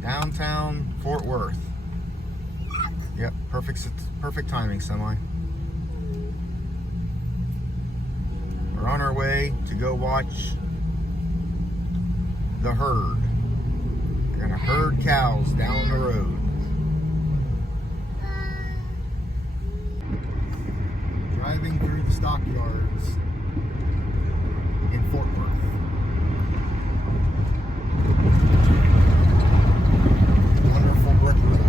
Downtown Fort Worth. Yep, perfect timing, semi. We're on our way to go watch the herd. They're gonna herd cows down the road. Driving through the stockyards in Fort Worth. Wonderful brick roads.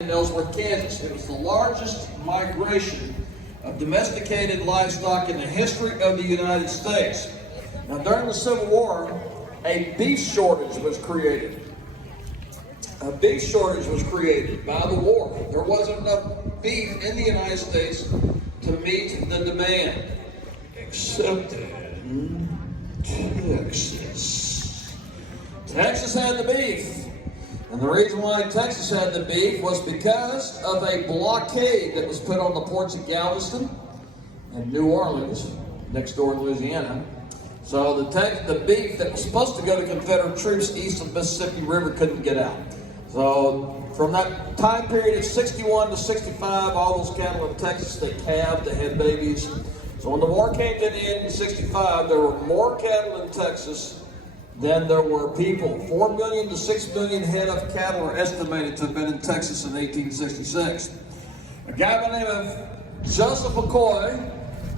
In Ellsworth, Kansas. It was the largest migration of domesticated livestock in the history of the United States. Now, during the Civil War, a beef shortage was created. A beef shortage was created by the war. There wasn't enough beef in the United States to meet the demand, except in Texas. Texas had the beef. And the reason why Texas had the beef was because of a blockade that was put on the ports of Galveston and New Orleans, next door in Louisiana. So the beef that was supposed to go to Confederate troops east of the Mississippi River couldn't get out. So from that time period of 61 to 65, all those cattle in Texas, they calved, they had babies. So when the war came to an end in 65, there were more cattle in Texas than there were people. 4 million to 6 million head of cattle are estimated to have been in Texas in 1866. A guy by the name of Joseph McCoy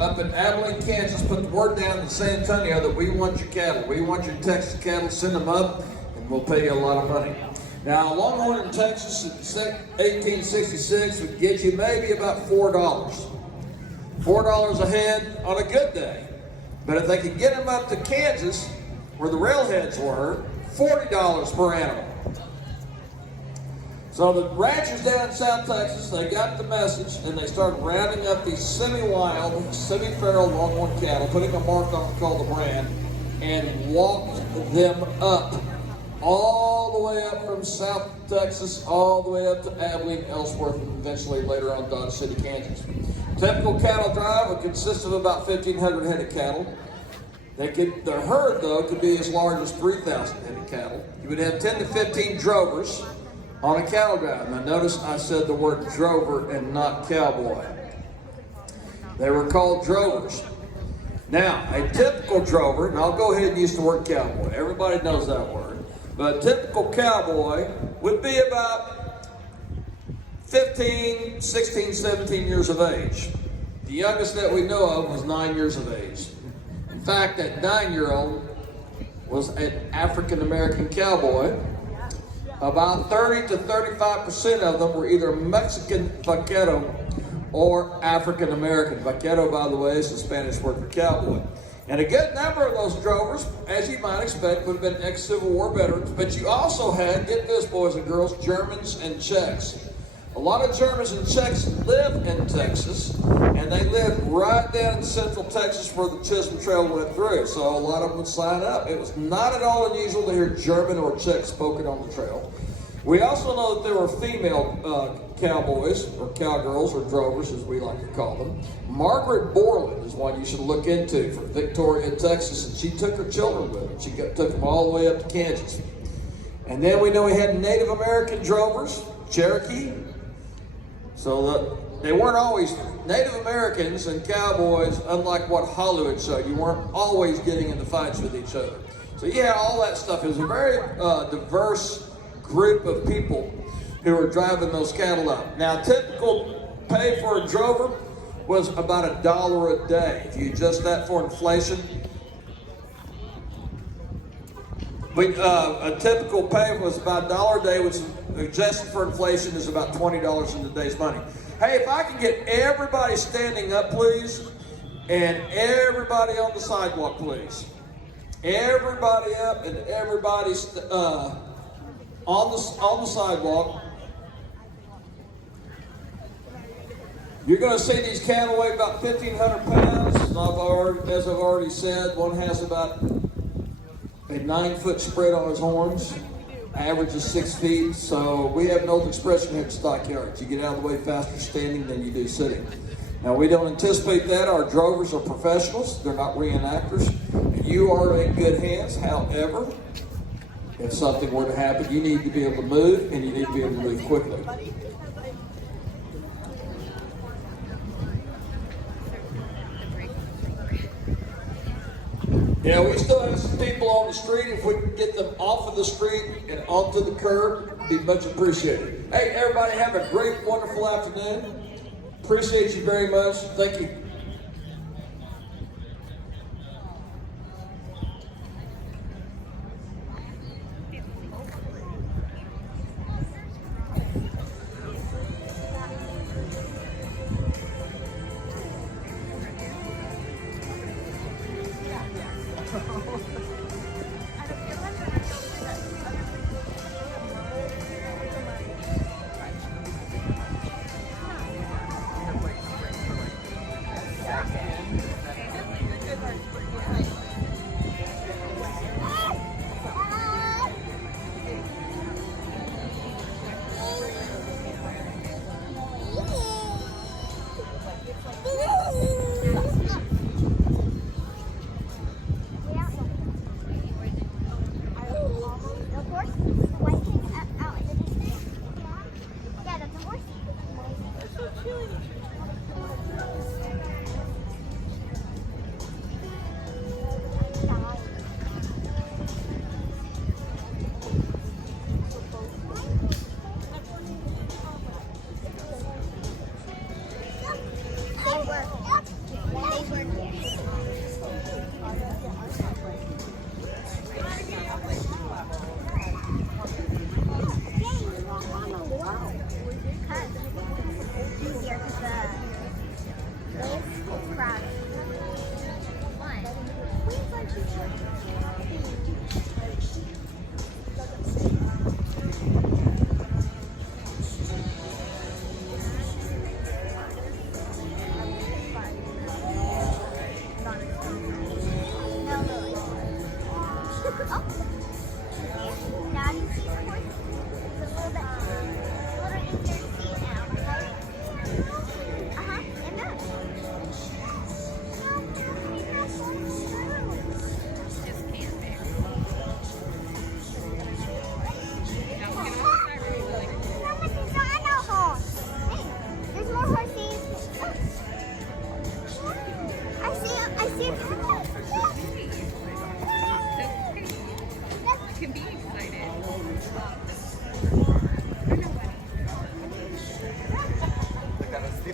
up in Abilene, Kansas, put the word down in San Antonio that we want your cattle. We want your Texas cattle, send them up, and we'll pay you a lot of money. Now, a Longhorn in Texas in 1866 would get you maybe about $4. $4 a head on a good day. But if they could get them up to Kansas, where the railheads were, $40 per animal. So the ranchers down in South Texas, they got the message and they started rounding up these semi-wild, semi-feral Longhorn cattle, putting a mark on them called the brand, and walked them up all the way up from South Texas, all the way up to Abilene, Ellsworth, and eventually later on Dodge City, Kansas. Typical cattle drive would consist of about 1,500 head of cattle. The herd, though, could be as large as 3,000 head of cattle. You would have 10 to 15 drovers on a cattle drive. Now, notice I said the word drover and not cowboy. They were called drovers. Now, a typical drover, and I'll go ahead and use the word cowboy. Everybody knows that word. But a typical cowboy would be about 15, 16, 17 years of age. The youngest that we know of was 9 years of age. In fact, that 9-year-old was an African-American cowboy. About 30 to 35% of them were either Mexican vaquero or African-American. Vaquero, by the way, is the Spanish word for cowboy. And a good number of those drovers, as you might expect, would have been ex-Civil War veterans, but you also had, get this boys and girls, Germans and Czechs. A lot of Germans and Czechs live in Texas, and they live right down in central Texas where the Chisholm Trail went through, so a lot of them would sign up. It was not at all unusual to hear German or Czech spoken on the trail. We also know that there were female cowboys, or cowgirls, or drovers, as we like to call them. Margaret Borland is one you should look into from Victoria, Texas, and she took her children with her. She took them all the way up to Kansas. And then we know we had Native American drovers, Cherokee. So they weren't always, Native Americans and cowboys, unlike what Hollywood showed, you weren't always getting into fights with each other. So yeah, all that stuff. It was a very diverse group of people who were driving those cattle up. Now, typical pay for a drover was about $1 a day. If you adjust that for inflation, a typical pay was about $1 a day, which adjusted for inflation is about $20 in today's money. Hey, if I can get everybody standing up, please, and everybody on the sidewalk, please. Everybody up and everybody on the sidewalk. You're going to see these cattle weigh about 1,500 pounds. As I've already said, one has about a 9-foot spread on his horns. Average is 6 feet. So we have an old expression here at Stockyard: you get out of the way faster standing than you do sitting. Now, we don't anticipate that. Our drovers are professionals. They're not reenactors. You are in good hands. However, if something were to happen, you need to be able to move, and you need to be able to move quickly. Yeah, we still have some people on the street. If we can get them off of the street and onto the curb, it'd be much appreciated. Hey, everybody, have a great, wonderful afternoon. Appreciate you very much. Thank you.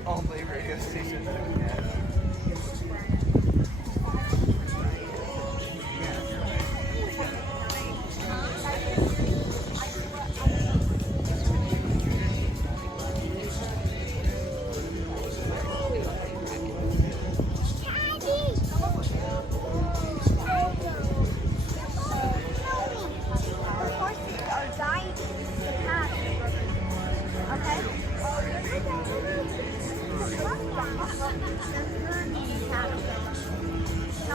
Only radio station that we have.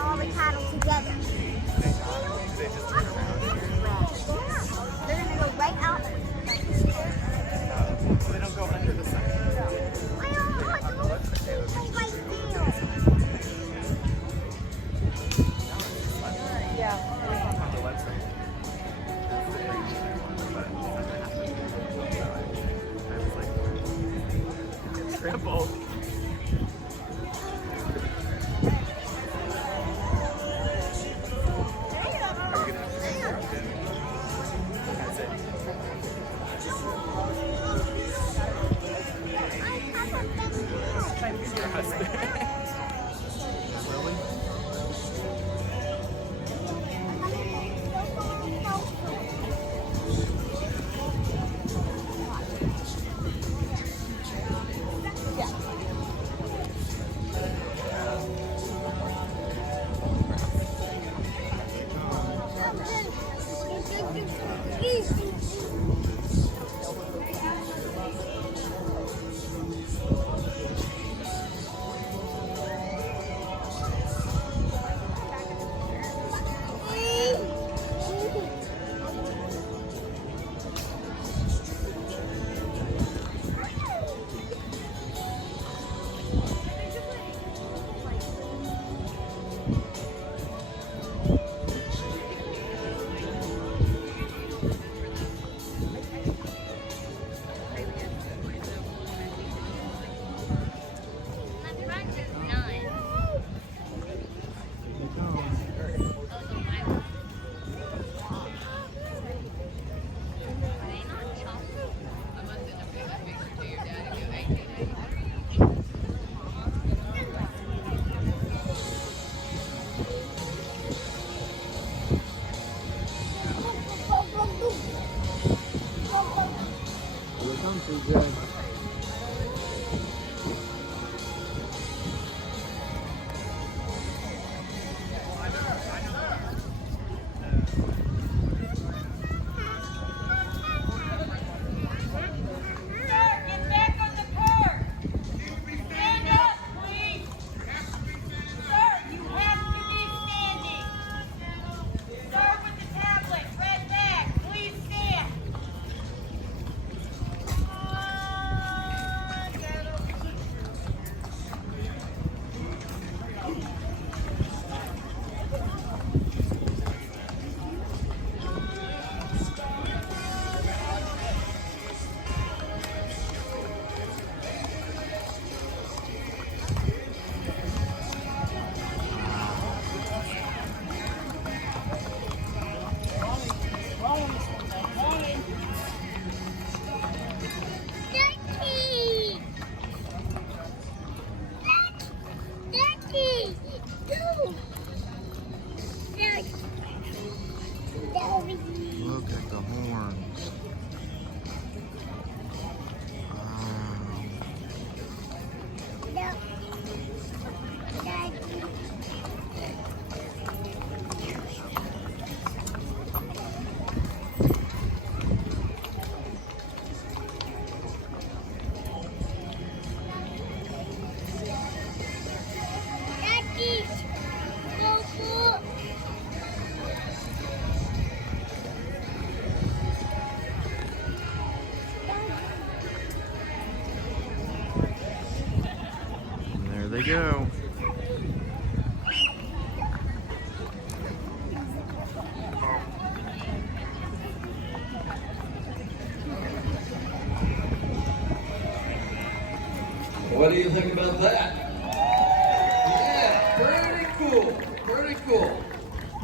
All the cattle together. They just turn around. Yeah. They're gonna go right out. So they don't go under the sign. I don't want to go right there. Yeah. On the left side. I was like, scrambled. Are you gonna CJ. Look at the horns. There they go. What do you think about that? Yeah, pretty cool, pretty cool.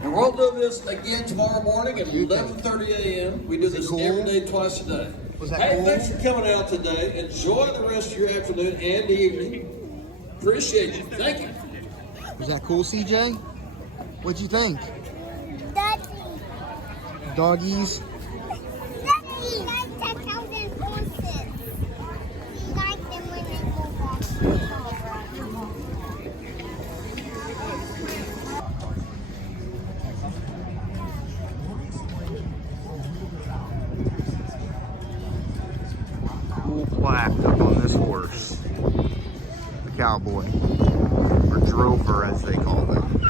And we'll do this again tomorrow morning at 11:30 a.m. We do this every day, twice a day. Was that hey, cool? thanks for coming out today. Enjoy the rest of your afternoon and evening. Appreciate you. Thank you. Was that cool, CJ? What'd you think? Daddy. Doggies? He likes to count his horses. He likes them when they go back. Cool plaque up on this horse. The cowboy. Or drover, as they call them.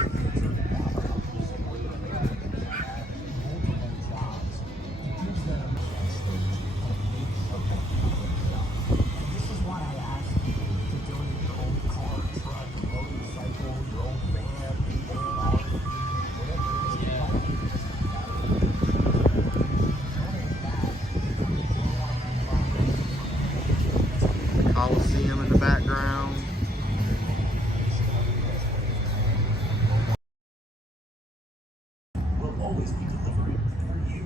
Coliseum in the background. Will always be delivering for you.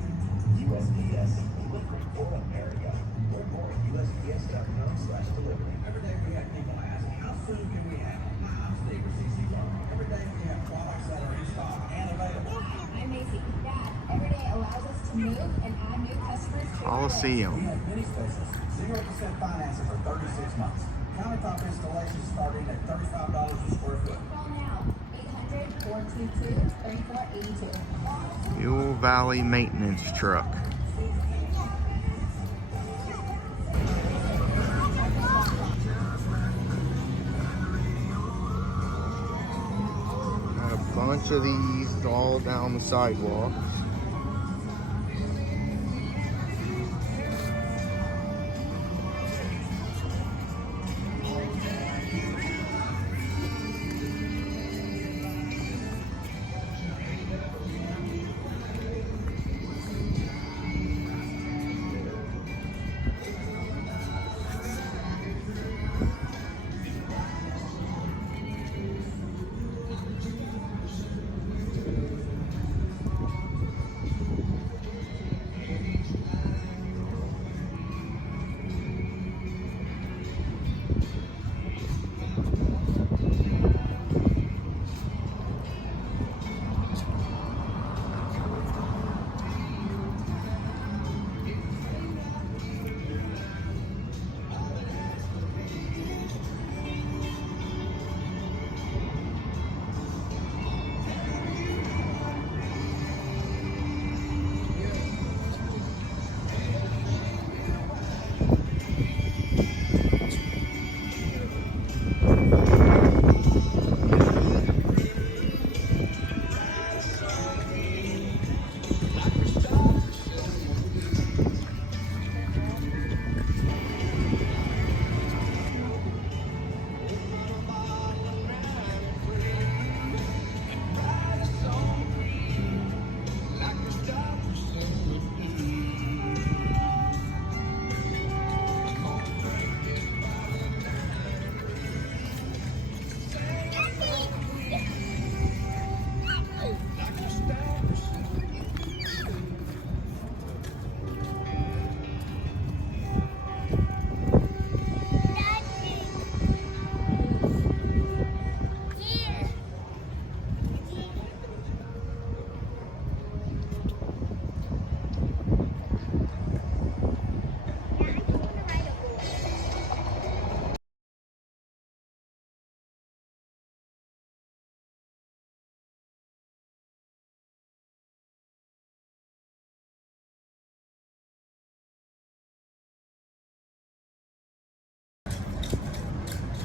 USPS, delivering for America. Learn more at USPS.com/delivery. Every day we have people ask, how soon can we have them? I'm Steve with CCR. Every day we have products that are in stock and available. I'm Macy. Dad, every day allows us to move and add new customers to our list. We Coliseum. have many spaces, 0% financing for 36 months. Countertop installations starting at $35 a square foot. Call now, 800-422-3482. Mule Valley maintenance truck. Got a bunch of these all down the sidewalk.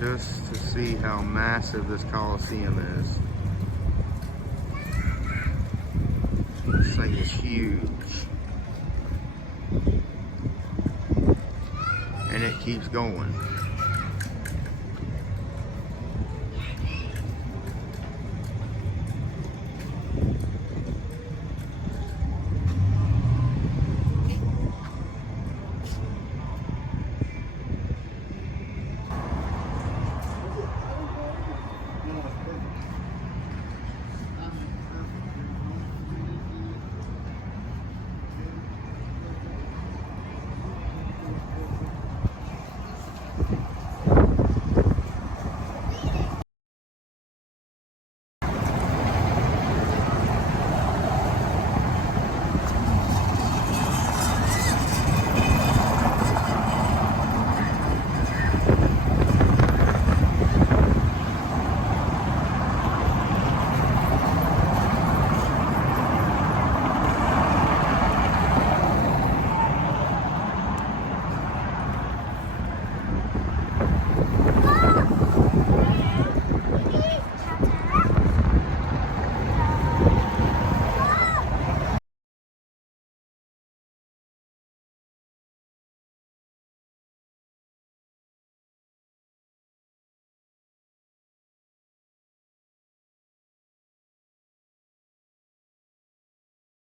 just to see how massive this Coliseum is. This thing is huge. And it keeps going.